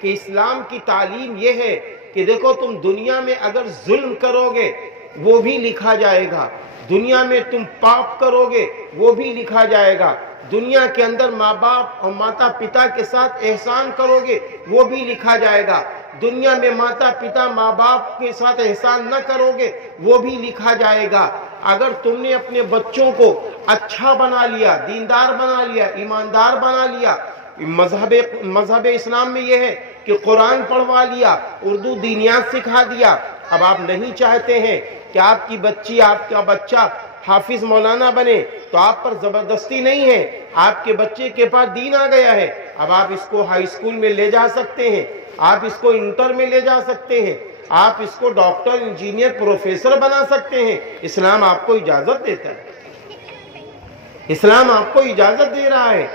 کہ اسلام کی تعلیم یہ ہے کہ دیکھو تم دنیا میں اگر ظلم کرو گے وہ بھی لکھا جائے گا، دنیا میں تم پاپ کرو گے وہ بھی لکھا جائے گا، دنیا کے اندر ماں باپ اور ماتا پتا کے ساتھ احسان کرو گے وہ بھی لکھا جائے گا، دنیا میں ماتا پتا ماں باپ کے ساتھ احسان نہ کرو گے وہ بھی لکھا جائے گا۔ اگر تم نے اپنے بچوں کو اچھا بنا لیا، دیندار بنا لیا، ایماندار بنا لیا، مذہب اسلام میں یہ ہے کہ قرآن پڑھوا لیا، اردو دینیات سکھا دیا، اب آپ نہیں چاہتے ہیں کہ آپ کی بچی، آپ کا بچہ حافظ مولانا بنے، تو آپ پر زبردستی نہیں ہے، آپ کے بچے کے پاس دین آ گیا ہے، اب آپ اس کو ہائی اسکول میں لے جا سکتے ہیں، آپ اس کو انٹر میں لے جا سکتے ہیں، آپ اس کو ڈاکٹر، انجینئر، پروفیسر بنا سکتے ہیں۔ اسلام آپ کو اجازت دیتا ہے، اسلام آپ کو اجازت دے رہا ہے،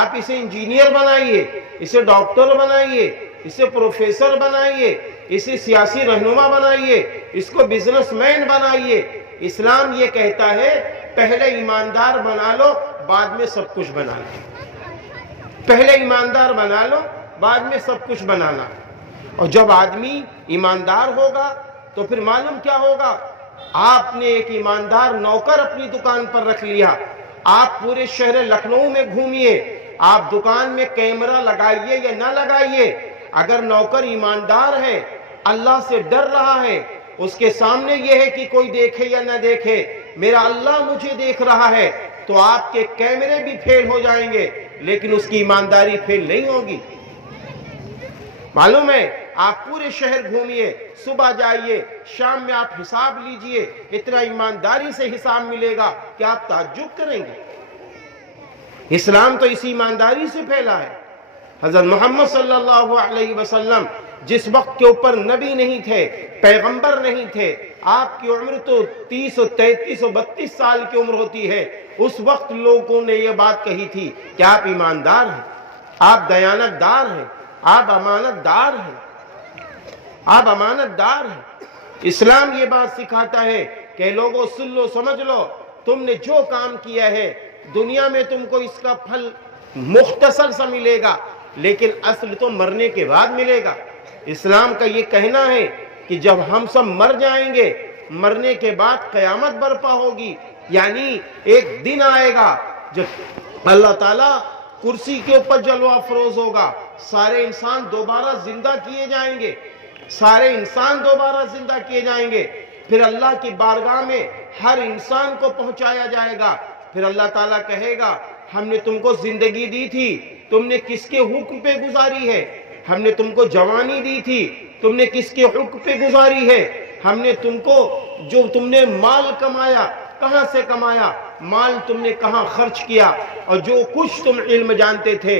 آپ اسے انجینئر بنائیے، اسے ڈاکٹر بنائیے، اسے پروفیسر بنائیے، اسے سیاسی رہنما بنائیے، اس کو بزنس مین بنائیے۔ اسلام یہ کہتا ہے پہلے ایماندار بنا لو بعد میں سب کچھ بنا لو، پہلے ایماندار بنا لو بعد میں سب کچھ بنانا۔ اور جب آدمی ایماندار ہوگا تو پھر معلوم کیا ہوگا، آپ نے ایک ایماندار نوکر اپنی دکان پر رکھ لیا، آپ پورے شہر لکھنؤ میں گھومیے، آپ دکان میں کیمرہ لگائیے یا نہ لگائیے، اگر نوکر ایماندار ہے، اللہ سے ڈر رہا ہے، اس کے سامنے یہ ہے کہ کوئی دیکھے یا نہ دیکھے، میرا اللہ مجھے دیکھ رہا ہے، تو آپ کے کیمرے بھی فیل ہو جائیں گے لیکن اس کی ایمانداری فیل نہیں ہوگی۔ معلوم ہے، آپ پورے شہر گھومیے، صبح جائیے، شام میں آپ حساب لیجئے، اتنا ایمانداری سے حساب ملے گا کہ آپ تعجب کریں گے۔ اسلام تو اسی ایمانداری سے پھیلا ہے۔ حضرت محمد صلی اللہ علیہ وسلم جس وقت کے اوپر نبی نہیں تھے، پیغمبر نہیں تھے، آپ کی عمر تو 30 اور 33 اور 32 سال کی عمر ہوتی ہے، اس وقت لوگوں نے یہ بات کہی تھی کہ آپ ایماندار ہیں، آپ دیانت دار ہیں، آپ امانت دار ہیں، آپ امانت دار ہیں۔ اسلام یہ بات سکھاتا ہے کہ لوگوں سن لو، سمجھ لو، تم نے جو کام کیا ہے دنیا میں تم کو اس کا پھل مختصر سا ملے گا لیکن اصل تو مرنے کے بعد ملے گا۔ اسلام کا یہ کہنا ہے کہ جب ہم سب مر جائیں گے، مرنے کے بعد قیامت برپا ہوگی، یعنی ایک دن آئے گا جب اللہ تعالیٰ کرسی کے اوپر جلوہ افروز ہوگا، سارے انسان دوبارہ زندہ کیے جائیں گے، سارے انسان دوبارہ زندہ کیے جائیں گے، پھر اللہ کی بارگاہ میں ہر انسان کو پہنچایا جائے گا، پھر اللہ تعالیٰ کہے گا ہم نے تم کو زندگی دی تھی، تم نے کس کے حکم پہ گزاری ہے؟ ہم نے تم کو جوانی دی تھی، تم نے کس کے حکم پہ گزاری ہے؟ ہم نے تم کو جو تم نے مال کمایا، کہاں سے کمایا؟ مال تم نے کہاں خرچ کیا؟ اور جو کچھ تم علم جانتے تھے